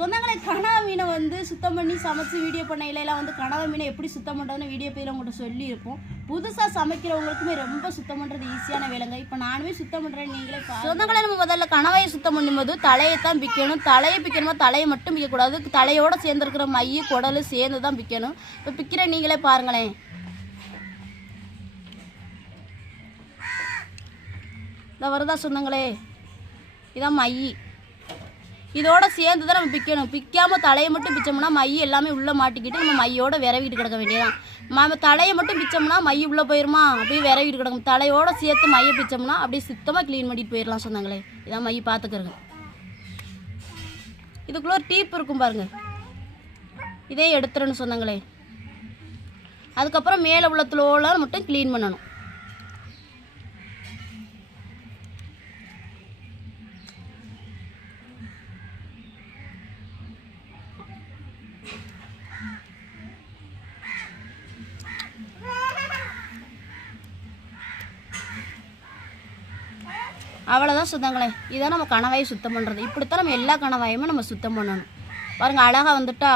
சொந்தங்களை கனவா மீனை வந்து சுத்தம் பண்ணி சமைச்சு வீடியோ பண்ணையிலாம் வந்து கனவா மீனை எப்படி சுத்தம் பண்ணுறதுன்னு வீடியோ பேரில் உங்கள்கிட்ட சொல்லியிருப்போம். புதுசாக சமைக்கிறவங்களுக்குமே ரொம்ப சுத்தம் பண்ணுறது ஈஸியான வேலைங்க. இப்போ நானுமே சுத்தம் பண்ணுறேன், நீங்களே சொந்தங்களை நம்ம முதல்ல கனவாயை சுத்தம் பண்ணும்போது தலையை தான் பிக்கணும். தலையை பிக்கணுமோ தலையை மட்டும் பிக்கக்கூடாது, தலையோடு சேர்ந்துருக்கிற மைய குடல் சேர்ந்து தான் பிக்கணும். இப்போ பிக்கிற நீங்களே பாருங்களேன். இதை வருதா சொந்தங்களே, இதான் மை. இதோட சேர்ந்து தான் நம்ம பிக்கணும். பிக்காமல் தலையை மட்டும் பிச்சோம்னா மை எல்லாமே உள்ளே மாட்டிக்கிட்டு நம்ம மையோட விரவிட்டு கிடக்க வேண்டியதான். நம்ம தலையை மட்டும் பிச்சோம்னா மை உள்ளே போயிடுமா, அப்படியே விரவிட்டு கிடக்கும். தலையோட சேர்த்து மையை பிச்சோம்னா அப்படியே சுத்தமாக க்ளீன் பண்ணிட்டு போயிடலாம் சொந்தங்களே. இதான் மை பார்த்துக்கிறங்க. இதுக்குள்ளே ஒரு டீப் இருக்கும் பாருங்க, இதே எடுத்துடணும் சொந்தங்களே. அதுக்கப்புறம் மேலே உள்ள தோலை மட்டும் க்ளீன் பண்ணணும். அவ்வளோதான் சுத்தங்களே. இதான் நம்ம கணவாயை சுத்தம் பண்ணுறது. இப்படித்தான் நம்ம எல்லா கணவாயுமே நம்ம சுத்தம் பண்ணணும். பாருங்கள், அழகாக வந்துட்டா.